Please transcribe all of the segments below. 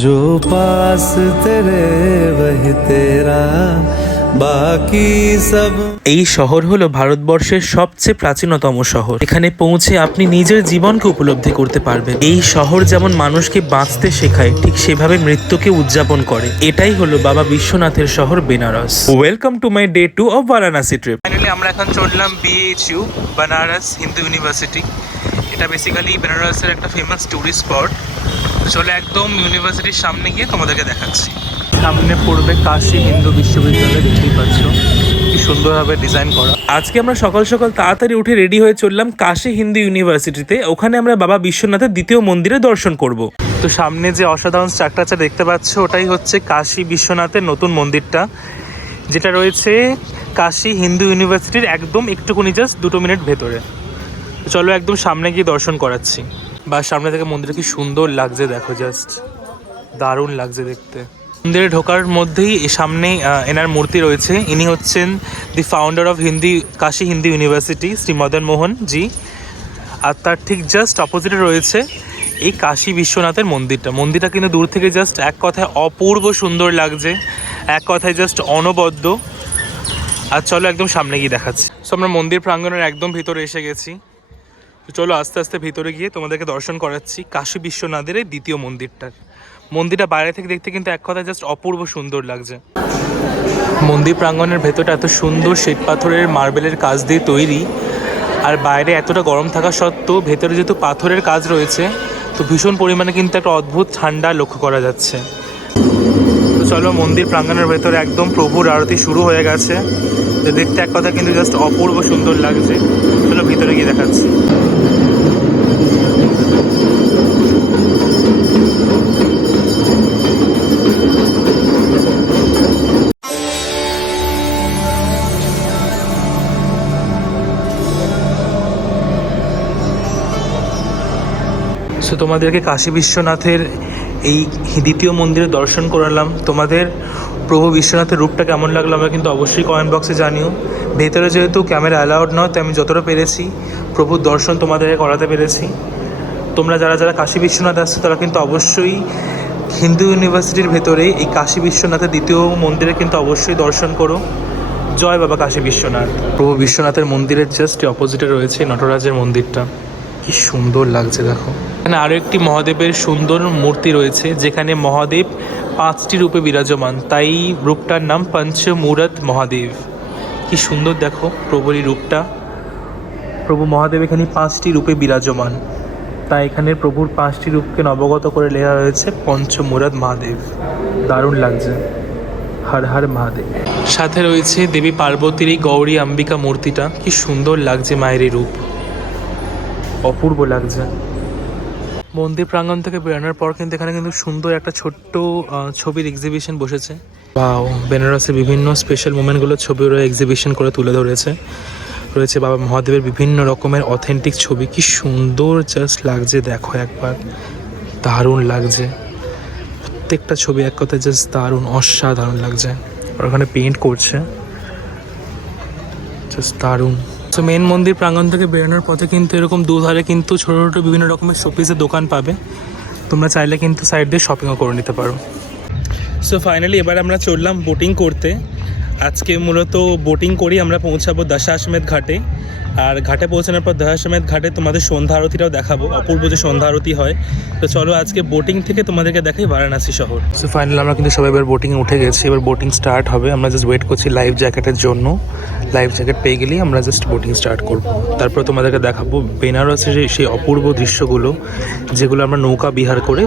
जो पास तेरे वही तेरा बाकी सब এই শহর হলো ভারতবর্ষের সবচেয়ে প্রাচীনতম শহর এখানে পৌঁছে আপনি নিজের জীবনকে উপলব্ধি করতে পারবেন এই শহর যেমন মানুষকে বাঁচতে শেখায় ঠিক সেভাবে মৃত্যুকে উদযাপন করে এটাই হলো বাবা বিশ্বনাথের শহর Benaras welcome to my day two of Varanasi trip finally আমরা এখন চললাম বিএইচইউ বেনারস হিন্দু ইউনিভার্সিটি এটা বেসিক্যালি বেনারসের একটা ফেমাস ট্যুরিস্ট স্পট চলে একদম ইউনিভার্সিটির সামনে গিয়ে তোমাদেরকে দেখাচ্ছি। সামনে পড়বে কাশী হিন্দু বিশ্ববিদ্যালয়, দেখতেই পাচ্ছ। কি সুন্দরভাবে ডিজাইন করা। আজকে আমরা সকাল সকাল তাড়াতাড়ি উঠে রেডি হয়ে চললাম কাশী হিন্দু ইউনিভার্সিটিতে। ওখানে আমরা বাবা বিশ্বনাথের দ্বিতীয় মন্দিরে দর্শন করব। তো সামনে যে অসাধারণ স্ট্রাকচারটা দেখতে পাচ্ছ, ওটাই হচ্ছে কাশী বিশ্বনাথের নতুন মন্দিরটা, যেটা রয়েছে কাশী হিন্দু ইউনিভার্সিটির একদম একটুকুনি জাস্ট দুটো মিনিট ভেতরে। চলো একদম সামনে গিয়ে দর্শন করাচ্ছি। বা সামনে থেকে মন্দিরে কি সুন্দর লাগছে দেখো জাস্ট দারুণ লাগছে দেখতে। মন্দিরে ঢোকার মধ্যেই সামনে এনার মূর্তি রয়েছে। ইনি হচ্ছেন the founder of Hindu Kashi Hindu university Shri Madan Mohan ji আর তার ঠিক জাস্ট অপোজিটে রয়েছে এই কাশী বিশ্বনাথের মন্দিরটা। মন্দিরটা কিন্তু দূর থেকে জাস্ট এক কথায় অপূর্ব সুন্দর লাগছে। এক কথায় জাস্ট অনবদ্য। আর চলো একদম সামনে গিয়ে দেখাচ্ছি। সো আমরা মন্দির প্রাঙ্গণের একদম ভিতরে এসে গেছি। চলো আস্তে আস্তে ভিতরে গিয়ে তোমাদেরকে দর্শন করাচ্ছি কাশী বিশ্বনাথের দ্বিতীয় মন্দিরটার। মন্দিরটা বাইরে থেকে দেখতে কিন্তু এক কথায় জাস্ট অপূর্ব সুন্দর লাগছে। মন্দির প্রাঙ্গণের ভেতরটা এত সুন্দর, শ্বেত পাথরের মার্বেলের কাজ দিয়ে তৈরি। আর বাইরে এতটা গরম থাকা সত্ত্বেও ভেতরে যেহেতু পাথরের কাজ রয়েছে, তো ভীষণ পরিমাণে কিন্তু একটা অদ্ভুত ঠান্ডা লক্ষ্য করা যাচ্ছে। চলো, মন্দির প্রাঙ্গণের ভেতরে একদম প্রভুর আরতি শুরু হয়ে গেছে। তো দেখতে এক কথা কিন্তু জাস্ট অপূর্ব সুন্দর লাগছে। চলো, ভিতরে গিয়ে দেখাচ্ছি। তোমাদেরকে কাশী বিশ্বনাথের এই দ্বিতীয় মন্দিরে দর্শন করালাম। তোমাদের প্রভু বিশ্বনাথের রূপটা কেমন লাগল আমরা কিন্তু অবশ্যই কমেন্ট বক্সে জানিও। ভেতরে যেহেতু ক্যামেরা অ্যালাউড নয় তো আমি যতটা পেরেছি, প্রভুর দর্শন তোমাদেরকে করাতে পেরেছি। তোমরা যারা যারা কাশী বিশ্বনাথ আসছো, তারা কিন্তু অবশ্যই হিন্দু ইউনিভার্সিটির ভেতরে এই কাশী বিশ্বনাথের দ্বিতীয় মন্দিরে কিন্তু অবশ্যই দর্শন করো। জয় বাবা কাশী বিশ্বনাথ। প্রভু বিশ্বনাথের মন্দিরের জাস্ট অপোজিটে রয়েছে নটরাজের মন্দিরটা। কি সুন্দর লাগছে, দেখো। এখানে আরও একটি মহাদেবের সুন্দর মূর্তি রয়েছে, যেখানে মহাদেব পাঁচটি রূপে বিরাজমান। তাই রূপটার নাম পঞ্চমূরত মহাদেব। কি সুন্দর দেখো প্রভুর এই রূপটা। প্রভু মহাদেব এখানে পাঁচটি রূপে বিরাজমান। তাই এখানে প্রভুর পাঁচটি রূপকে নবগত করে লেখা হয়েছে পঞ্চমূরত মহাদেব। দারুণ লাগছে। হর হর মহাদেব। সাথে রয়েছে দেবী পার্বতীর এই গৌরী অম্বিকা মূর্তিটা। কি সুন্দর লাগছে মায়ের রূপ। অপূর্ব লাগছে। মন্দির প্রাঙ্গণ থেকে বেরোনোর পর কিন্তু এখানে কিন্তু সুন্দর একটা ছোট্ট ছবির এক্সিবিশন বসেছে। বা বেনারসের বিভিন্ন স্পেশাল মোমেন্টগুলো ছবি ওরা এক্সিবিশন করে তুলে ধরেছে। রয়েছে বাবা মহাদেবের বিভিন্ন রকমের অথেন্টিক ছবি। কি সুন্দর জাস্ট লাগছে, দেখো একবার। দারুণ লাগছে। প্রত্যেকটা ছবি এক কথায় জাস্ট দারুণ, অসাধারণ লাগছে। আর ওখানে পেন্ট করছে। জাস্ট দারুণ। তো মেন মন্দির প্রাঙ্গণ থেকে বেরোনোর পথে কিন্তু এরকম দুধারে কিন্তু ছোটো ছোটো বিভিন্ন রকমের শোপিসের দোকান পাবে। তোমরা চাইলে কিন্তু সাইড দিয়ে শপিংও করে নিতে পারো। সো ফাইনালি এবার আমরা চললাম বোটিং করতে। আজকে মূলত বোটিং করি, আমরা পৌঁছাবো দশাশ্বমেধ ঘাটে। আর ঘাটে পৌঁছানোর পর দশাশ্বমেধ ঘাটে তোমাদের সন্ধ্যা আরতিটাও দেখাবো, অপূর্ব যে সন্ধ্যা আরতি হয়। তো চলো আজকে বোটিং থেকে তোমাদেরকে দেখাই বারাণসী শহর। সো ফাইনালি আমরা কিন্তু সবাই এবার বোটিংয়ে উঠে গেছি, এবার বোটিং স্টার্ট হবে। আমরা জাস্ট ওয়েট করছি লাইফ জ্যাকেটের জন্য। লাইফ জ্যাকেট পেয়ে গেলেই আমরা জাস্ট বোটিং স্টার্ট করব। তারপর তোমাদেরকে দেখাবো বেনারসের সেই অপূর্ব দৃশ্যগুলো, যেগুলো আমরা নৌকা বিহার করে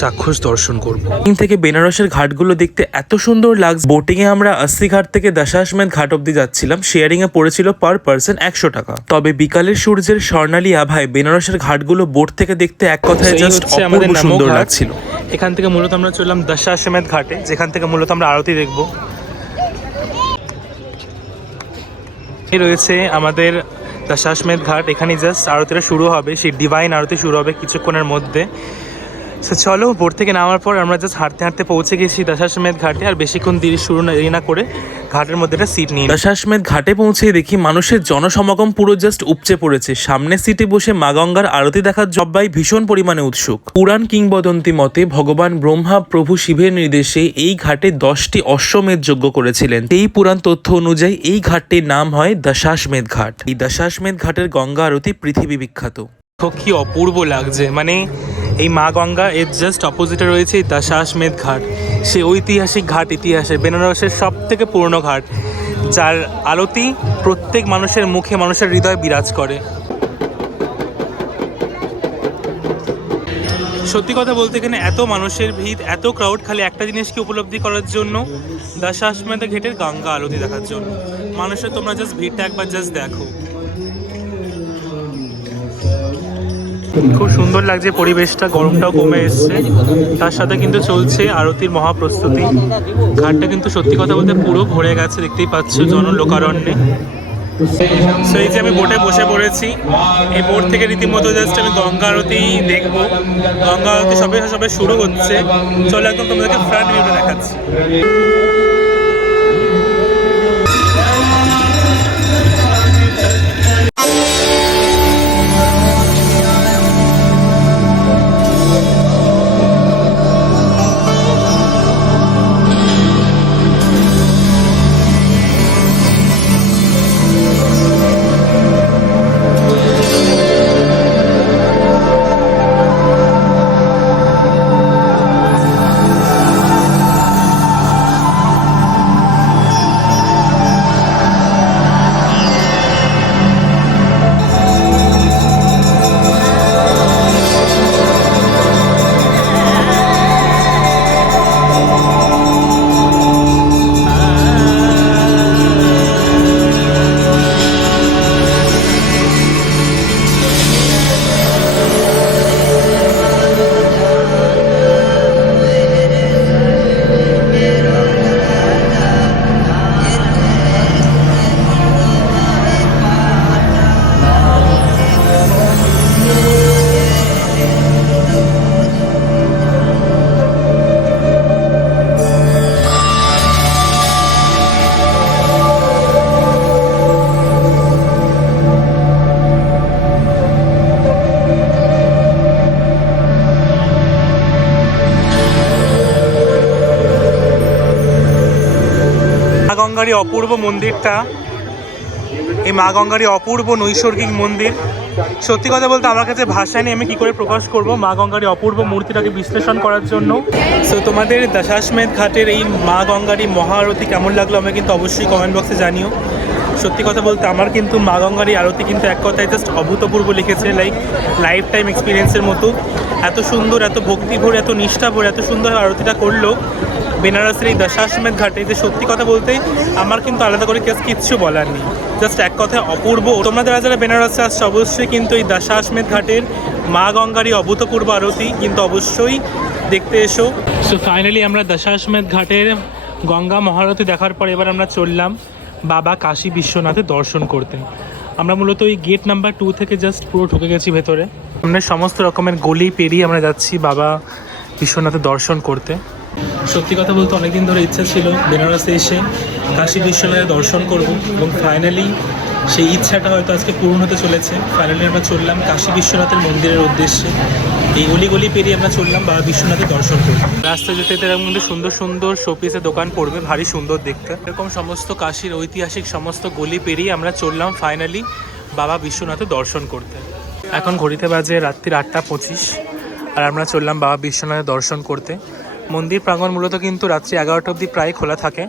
চাক্ষুষ দর্শন করব। চীন থেকে বেনারসের ঘাটগুলো দেখতে এত সুন্দর লাগছে। বোটিংয়ে আমরা আস্সি ঘাট থেকে দশাশ্বমেধ ঘাট অব্দি যাচ্ছিলাম। শেয়ারিং এ পড়েছিল পার পার্সন একশো টাকা। তবে বিকালের সূর্যের স্বর্ণালী আভায় বেনারসের ঘাটগুলো বোট থেকে দেখতে এক কথায় জাস্ট অপূর্ব সুন্দর লাগছিল। এখান থেকে মূলত আমরা চললাম দশাশ্বমেধ ঘাটে। যেখান থেকে মূলত আমরা আরতি দেখব। এই রয়েছে আমাদের দশাশ্বমেধ ঘাট। এখানে জাস্ট আরতিটা শুরু হবে। সেই ডিভাইন আরতি শুরু হবে কিছুক্ষণের মধ্যে। সো চলো বোট থেকে নামার পর আমরা জাস্ট হাঁটতে হাঁটতে পৌঁছে গেছি দশাশ্বমেধ ঘাটে আর বেশিক্ষণ দেরি শুরু না দেরি না করে ঘাটের মধ্যে একটা সিট নিয়ে দশাশ্বমেধ ঘাটে পৌঁছে দেখি মানুষের জনসমাগম পুরো জাস্ট উপচে পড়েছে। সামনের সিটে বসে মা গঙ্গার আরতি দেখার জব্বাই ভীষণ পরিমাণে উৎসুক। পুরাণ কিংবদন্তি মতে ভগবান ব্রহ্মা প্রভু শিবের নির্দেশে এই ঘাটে দশটি অশ্বমেধ যজ্ঞ করেছিলেন। এই পুরাণ তথ্য অনুযায়ী এই ঘাটটির নাম হয় দশাশ্বমেধ ঘাট। এই দশাশ্বমেধ ঘাটের গঙ্গা আরতি পৃথিবী বিখ্যাত। কি অপূর্ব লাগছে। মানে এই মা গঙ্গা এর জাস্ট অপোজিটে রয়েছে এই দশাশ্বমেধ ঘাট। সে ঐতিহাসিক ঘাট ইতিহাসে, বেনারসের সব থেকে পুরনো ঘাট, যার আরতি প্রত্যেক মানুষের মুখে মানুষের হৃদয় বিরাজ করে। সত্যি কথা বলতে গেলে এত মানুষের ভিড়, এত ক্রাউড খালি একটা জিনিসকে উপলব্ধি করার জন্য দশাশ্বমেধ ঘাটের গঙ্গা আরতি দেখার জন্য। মানুষের তোমরা জাস্ট ভিড়টা একবার জাস্ট দেখো। খুব সুন্দর লাগছে পরিবেশটা, গরমটাও কমে এসছে। তার সাথে কিন্তু চলছে আরতির মহাপ্রস্তুতি। ঘাটটা কিন্তু সত্যি কথা বলতে পুরো ভরে গেছে, দেখতেই পাচ্ছ জন লোকারণ্যে এই যে আমি বোটে বসে পড়েছি, এই বোট থেকে রীতিমতো জাস্ট আমি গঙ্গা আরতি দেখব। গঙ্গা আরতি সবে সবে শুরু হচ্ছে। চলো একদম তোমাদেরকে ফ্রন্ট ভিউটা দেখাচ্ছি। মা গঙ্গার এই অপূর্ব মন্দিরটা। এই মা গঙ্গারই অপূর্ব নৈসর্গিক মন্দির। সত্যি কথা বলতে আমার কাছে ভাষায় নেই, আমি কি করে প্রকাশ করব? মা গঙ্গার এই অপূর্ব মূর্তিটাকে বিশ্লেষণ করার জন্য। সো তোমাদের দশাশ্বমেধ ঘাটের এই মা গঙ্গারই এই মহাআরতি কেমন লাগল আমি কিন্তু অবশ্যই কমেন্ট বক্সে জানিও। সত্যি কথা বলতে আমার কিন্তু মা গঙ্গারই আরতি কিন্তু এক কথায় জাস্ট অভূতপূর্ব লিখেছে লাইক লাইফ টাইম এক্সপিরিয়েন্সের মতো। এত সুন্দর, এত ভক্তিভর, এত নিষ্ঠাভর, এত সুন্দর আরতিটা করল। বেনারসের এই দশাশ্বমেধ ঘাটে যে সত্যি কথা বলতে আমার কিন্তু আলাদা করে কেস কিচ্ছু বলার নেই। জাস্ট এক কথায় অপূর্ব। তোমরা যারা যারা বেনারসে আসছে, অবশ্যই কিন্তু এই দশাশ্বমেধ ঘাটের মা গঙ্গারই অভূতপূর্ব আরতি কিন্তু অবশ্যই দেখতে এসো। সো ফাইনালি আমরা দশাশ্বমেধ ঘাটের গঙ্গা মহারতি দেখার পর এবার আমরা চললাম বাবা কাশী বিশ্বনাথের দর্শন করতে। আমরা মূলত ওই গেট নাম্বার টু থেকে জাস্ট পুরো ঢুকে গেছি ভেতরে। আমরা সমস্ত রকমের গলি পেরিয়ে আমরা যাচ্ছি বাবা বিশ্বনাথের দর্শন করতে। সত্যি কথা বলতে অনেকদিন ধরে ইচ্ছা ছিল বেনারসে এসে কাশী বিশ্বনাথের দর্শন করব এবং ফাইনালি সেই ইচ্ছাটা হয়তো আজকে পূরণ হতে চলেছে। ফাইনালি আমরা চললাম কাশী বিশ্বনাথের মন্দিরের উদ্দেশ্যে। এই গলি গলি পেরিয়ে আমরা চললাম বাবা বিশ্বনাথের দর্শন করব। রাস্তায় যেতে যেতে এরকম কিন্তু সুন্দর সুন্দর শোপিসের দোকান পড়বে, ভারী সুন্দর দেখতে। এরকম সমস্ত কাশীর ঐতিহাসিক সমস্ত গলি পেরিয়ে আমরা চললাম ফাইনালি বাবা বিশ্বনাথের দর্শন করতে। এখন ঘড়িতে বাজে রাত্রির আটটা পঁচিশ, আর আমরা চললাম বাবা বিশ্বনাথের দর্শন করতে। মন্দির প্রাঙ্গণ মূলত কিন্তু রাত্রি এগারোটা অবধি প্রায় খোলা থাকে।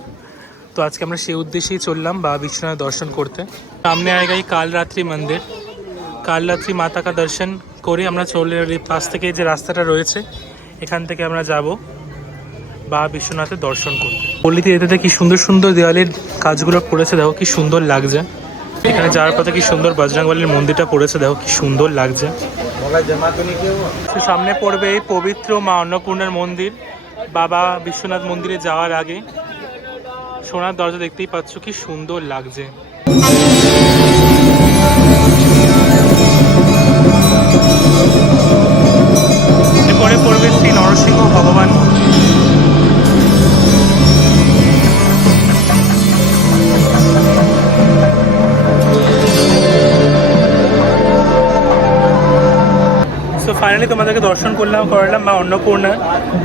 তো আজকে আমরা সেই উদ্দেশ্যেই চললাম বা বিশ্বনাথ দর্শন করতে। সামনে আয়েগা এই কাল রাত্রি মন্দির। কাল রাত্রি মাতা কা দর্শন করে আমরা চলে পাশ থেকে যে রাস্তাটা রয়েছে এখান থেকে আমরা যাব বা বিশ্বনাথের দর্শন করতে। পল্লীতে যেতে কি সুন্দর সুন্দর দেওয়ালের কাজগুলো পড়েছে দেখো কি সুন্দর লাগছে। এখানে যাওয়ার পথে কি সুন্দর বজরংবলীর মন্দিরটা পড়েছে দেখো কি সুন্দর লাগছে। সামনে পড়বে এই পবিত্র মা অন্নপূর্ণার মন্দির। বাবা বিশ্বনাথ মন্দিরে যাওয়ার আগে সোনার দরজা দেখতেই পাচ্ছ কি সুন্দর লাগছে। এরপরে পড়বে শ্রী নরসিংহ ভগবান ফাইনালি তোমাদেরকে দর্শন করলাম, করালাম মা অন্নপূর্ণা।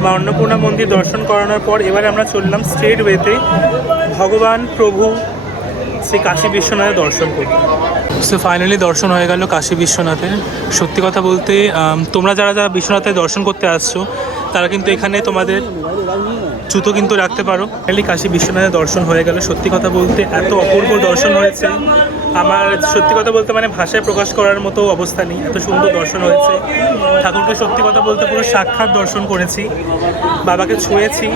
মা অন্নপূর্ণা মন্দির দর্শন করানোর পর এবারে আমরা চললাম স্ট্রেট ওয়েতে ভগবান, প্রভু, শ্রী কাশী বিশ্বনাথের দর্শন করতে। সো ফাইনালি দর্শন হয়ে গেল কাশী বিশ্বনাথের। সত্যি কথা বলতে তোমরা যারা যারা বিশ্বনাথের দর্শন করতে আসছো, তারা কিন্তু এখানে তোমাদের জুতো কিন্তু রাখতে পারো। ফাইনালি কাশী বিশ্বনাথের দর্শন হয়ে গেল। সত্যি কথা বলতে এত অপূর্ব দর্শন হয়েছে। আমার সত্যি কথা বলতে মানে ভাষায় প্রকাশ করার মতো অবস্থা নেই। এত সুন্দর দর্শন হয়েছে। ঠাকুরকে সত্যি কথা বলতে পুরো সাক্ষাৎ দর্শন করেছি। বাবাকে ছুঁয়েছি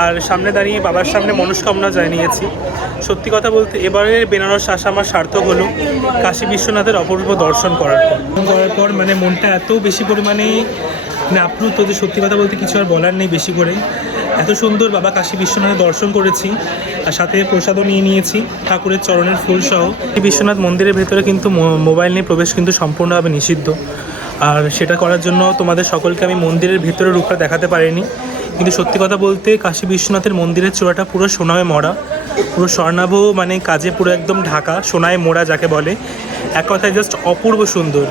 আর সামনে দাঁড়িয়ে বাবার সামনে মনস্কামনা জানিয়েছি। সত্যি কথা বলতে এবারের বেনারস আসা আমার সার্থক হলো কাশী বিশ্বনাথের অপূর্ব দর্শন করার পর। করার পর মানে মনটা এত বেশি পরিমাণে মানে আপ্লুত যে সত্যি কথা বলতে কিছু আর বলার নেই বেশি করে। এত সুন্দর বাবা কাশী বিশ্বনাথের দর্শন করেছি, আর সাথে প্রসাদও নিয়ে নিয়েছি, ঠাকুরের চরণের ফুল সহ। এই বিশ্বনাথ মন্দিরের ভেতরে কিন্তু মোবাইল নিয়ে প্রবেশ কিন্তু সম্পূর্ণভাবে নিষিদ্ধ। আর সেটা করার জন্য তোমাদের সকলকে আমি মন্দিরের ভেতরে রূপটা দেখাতে পারিনি। কিন্তু সত্যি কথা বলতে কাশী বিশ্বনাথের মন্দিরের চূড়াটা পুরো সোনায় মরা। পুরো স্বর্ণাভ মানে কাজে পুরো একদম ঢাকা, সোনায় মোড়া যাকে বলে। এক কথায় জাস্ট অপূর্ব সুন্দর।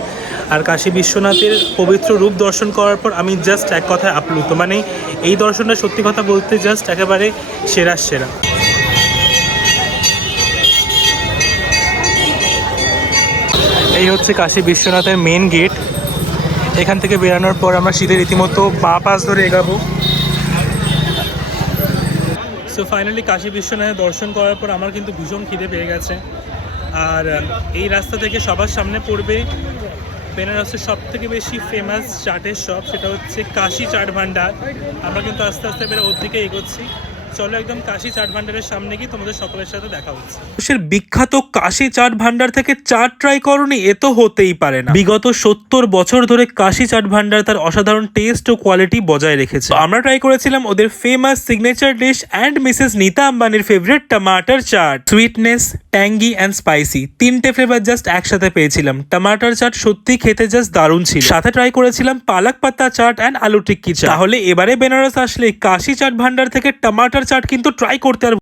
আর কাশী বিশ্বনাথের পবিত্র রূপ দর্শন করার পর আমি জাস্ট এক কথায় আপ্লুত। মানে এই দর্শনটা সত্যি কথা বলতে জাস্ট একেবারে সেরা সেরা। এই হচ্ছে কাশী বিশ্বনাথের মেন গেট এখান থেকে বেরানোর পর আমরা শীতের রীতিমতো বা পাশ ধরে এগাবো। সো ফাইনালি কাশী বিশ্বনাথের দর্শন করার পর আমার কিন্তু ভীষণ খিদে পেয়ে গেছে। আর এই রাস্তা থেকে সবার সামনে পড়বে বেনারসের সব থেকে বেশি ফেমাস চাটের শপ সেটা হচ্ছে কাশি চাট ভান্ডার। আমরা কিন্তু আস্তে আস্তে এবার ওর দিকে এগোচ্ছি। চলো একদম কাশি চাট ভান্ডারের সামনে গিয়ে তোমাদের সকলের সাথে দেখা হচ্ছে। দেশের বিখ্যাত কাশি চাট ভান্ডার থেকে চাট ট্রাই করনি, এ তো হতেই পারে না। বিগত সত্তর বছর ধরে কাশি চাট ভান্ডার তার অসাধারণ টেস্ট ও কোয়ালিটি বজায় রেখেছে। আমরা ট্রাই করেছিলাম ওদের famous signature dish and Mrs Nita আম্বানির favourite tamatar chaat. Sweetness tangy and spicy তিনটে ফ্লেভার জাস্ট একসাথে পেয়েছিলাম। টমাটার চাট সত্যি খেতে জাস্ট দারুণ ছিল। সাথে ট্রাই করেছিলাম পালক পাত্তা চাট অ্যান্ড আলু টিক্কি চাট। তাহলে এবারে বেনারস আসলে কাশি চাট ভান্ডার থেকে টমাটার চাট কিন্তু ট্রাই করতে আর